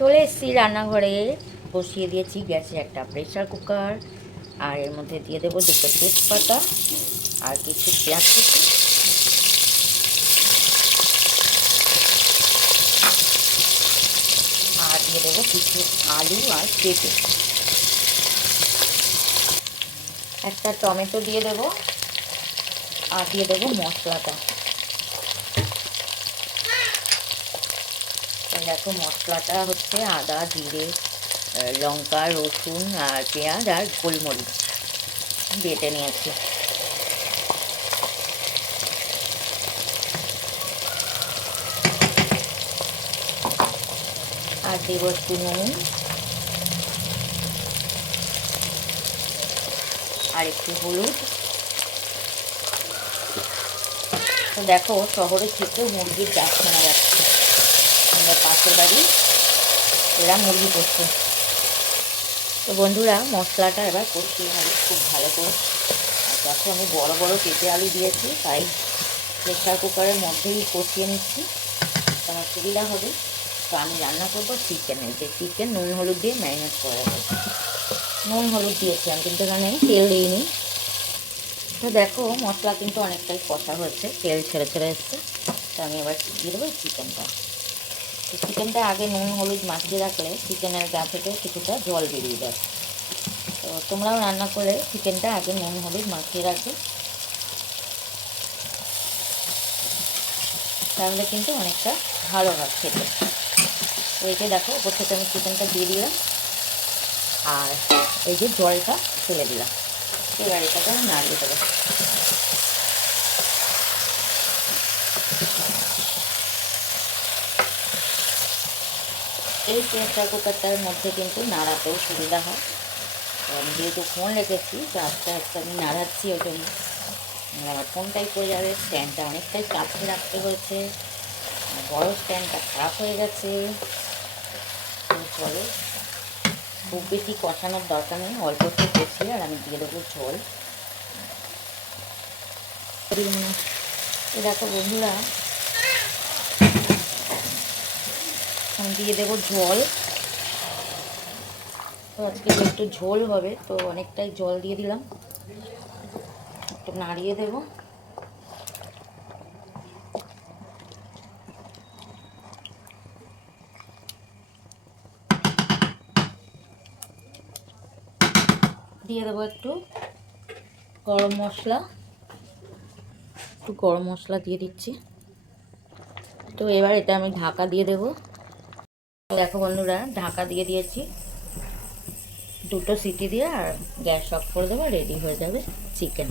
চলে এসেছি রান্নাঘরে, বসিয়ে দিয়েছি গ্যাসে একটা প্রেসার কুকার। আর এর মধ্যে দিয়ে দেবো দুটো তেজপাতা আর কিছু পেঁয়াজ কুচি, আর দিয়ে দেবো কিছু আলু আর পেঁপে, একটা টমেটো দিয়ে দেবো, আর দিয়ে দেবো মশলাটা। দেখো মশলাটা হচ্ছে আদা, জিরে, লঙ্কা, রসুন আর পেঁয়াজ আর গোলমরিচ বেটে নিয়েছি। আর দেবো একটু নুন আর একটু হলুদ। তো দেখো শহরের থেকে মুরগির ডাক শোনা যাচ্ছে, আমরা পাশের বাড়ি এরা মুরগি করছে। তো বন্ধুরা মশলাটা এবার কষিয়ে নেব খুব ভালো করে। আর দেখো আমি বড় বড় পেঁপে আলু দিয়েছি, তাই প্রেসার কুকারের মধ্যেই কষিয়ে নিচ্ছি, আমার সুবিধা হবে। তো আমি রান্না করবো চিকেন, এই যে চিকেন নুন হলুদ দিয়ে ম্যারিনেট করে রাখবো। নুন হলুদ দিয়েছিলাম কিন্তু এখানে আমি তেল দিইনি। তো দেখো মশলা কিন্তু অনেকটাই কষা হয়েছে, তেল ছেড়ে ছেড়ে এসছে। তো আমি এবার দিয়ে দেবো চিকেনটা। তো চিকেনটা আগে নুন হলুদ মাখিয়ে রাখলে চিকেনের গা থেকে কিছুটা জল বেরিয়ে যায়। তো তোমরাও রান্না করে চিকেনটা আগে নুন হলুদ মাখিয়ে রাখবে, তাহলে কিন্তু অনেকটা ভালো হয় খেতে। তো এই যে দেখো ওপর থেকে আমি চিকেনটা দিয়ে দিলাম, আর এই যে জলটা ফেলে দিলাম। এবার এটাকে আমি নাড়িয়ে দেবো। এই প্রেসার কুকারটার মধ্যে কিন্তু নাড়াতেও সুবিধা হয়। তো আমি যেহেতু ফোন রেখেছি, তো আস্তে আস্তে আমি নাড়াচ্ছি, ওই জন্য আমার ফোনটাই পড়ে যাবে। স্ট্যান্ডটা অনেকটাই কাছে রাখতে হয়েছে, বড় স্ট্যান্ডটা খারাপ হয়ে গেছে। চলো খুব বেশি কষানোর দরকার নেই, অল্প একটু কষিয়ে আর আমি দিয়ে দেবো জল। দেখো বন্ধুরা আমি দিয়ে দেবো জল। তো আজকে একটু ঝোল হবে, তো অনেকটাই জল দিয়ে দিলাম, একটু নাড়িয়ে দেবো। দিয়ে দেবো একটু গরম মশলা, দিয়ে দিচ্ছি। তো এবার এটা আমি ঢাকা দিয়ে দেবো। দেখো বন্ধুরা ঢাকা দিয়ে দিয়েছি, দুটো সিটি দিয়ে আর গ্যাস অফ করে দেবো, রেডি হয়ে যাবে চিকেন।